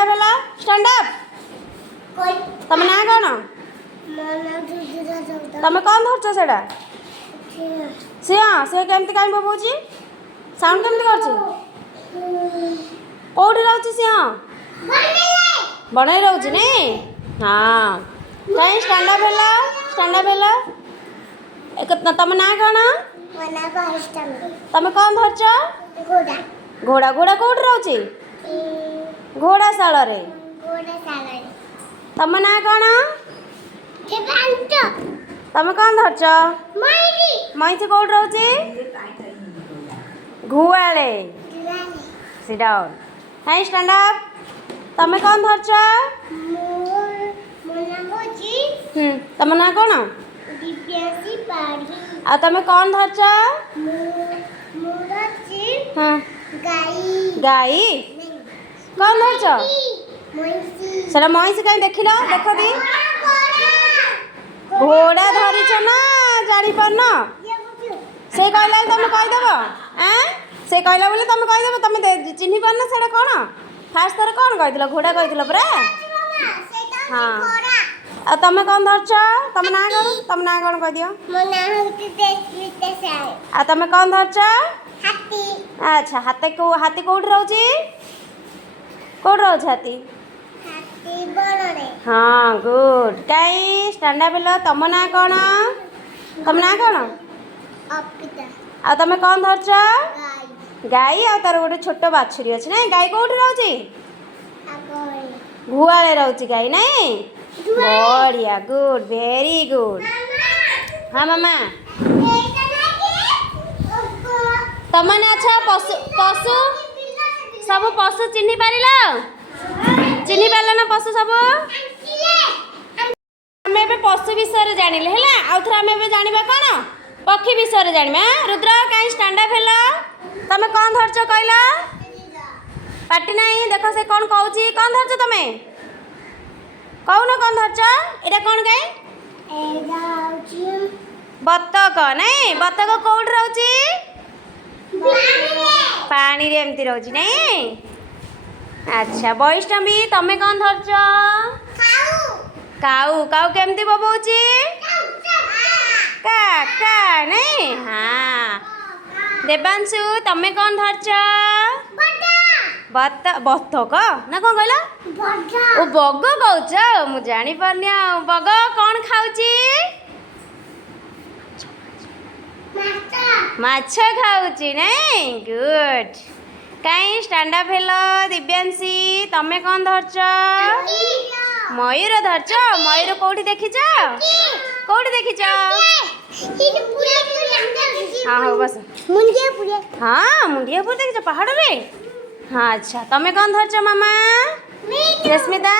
up हेला stand up तम ना कौन तम कौन धरछ सेडा से केमती काई बोबोची साउंड केमती करछि कोठी रहउछि से बनै रहउछि नै हां काई स्टैंड अप हेला एक तम ना कौन तम कौन धरछ घोड़ा घोड़ा कोठी रहउछि घोड़ा साल रे तम ना कौन तम कौन धरछ मैथी कोठी रहउछि घुआले सिट डाउन हाय स्टैंड अप तम कौन धरछ तम ना कौन आ तमे कौन धरछ हाँ गाई कौन धरछ सेटा मईसी कहीं देखिल देख दी घोड़ा धरिछ ना जानी पारन से कहला तुम कहीदेव से कहला बोले तुम कहीदेव तुम चिन्ह पारन से कौन फास्ट थर कौन कही घोड़ा कही पूरा हाँ आ तमे कौन धरछ तम ना कौन कह दियो आ तमे कौन धरछ अच्छा हाथी कोठी रहउछि कोठी रहउछि हाथी हाँ गुड कई स्टैंड अप हेलो तम ना कौन आ तमे कौन धरछ गाई आ तार गोटे छोट बाछुरी अछि नै गाई कोठी रहउछि गुआले रहउछि गाई नै बढ़िया गुड वेरी गुड हाँ मामा तमने अच्छा पशु पशु सब पशु चिन्ह पार ना पशु सब आमे पशु विषय जानिले है आउ थे आमे जानिबा कौन पक्षी विषय जानिबा रुद्र कहीं स्टैंड अप हेला तमे कौन धरछ कहला पाटी नहीं देख से कौन कहूची कौन धरछ तमे कौन कौन धरछ एटा कौन गाय बतक नहीं बतक कोठी रहउछि पानी रे एमती रहउछि नहीं अच्छा वैष्णवी तमे कौन धरछ काऊ काऊ केमती बोबोची का का नहीं हाँ देवांशु तमे कौन धरछ बतक ना कौन कहला ओ बग कहछ मु जानी पारनी बग कौन खाउची माछ खाउची नहीं गुड कहीं स्टैंड अप हेलो दिव्यांशी तमे कौन धरछ मयूर धरछ मयूर कोठी देखिछ हाँ हाँ बस हाँ मुंडियापुर देखिछ पहाड़ रे हाँ अच्छा तमे कौन धरछ मामा रश्मिता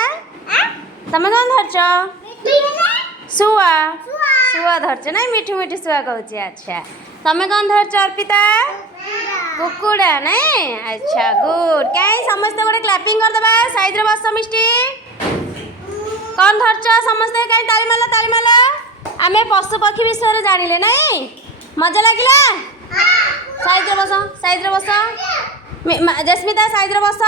तमे कौन धरछ सुआ सुआ धरछ नहीं मिठू मिठू सुआ कहूची अच्छा तमे कौन धरछ अर्पिता कुकुड़ा नहीं अच्छा गुड कहीं समस्त गोटे क्लैपिंग कर देबा साइड रे बस मिष्टी कौन धरछ समस्त कहीं ताली माला आमे पशु पक्षी विषय जानिले नहीं मजा लागिला साइड रे बस जस्मिता साइड रे बस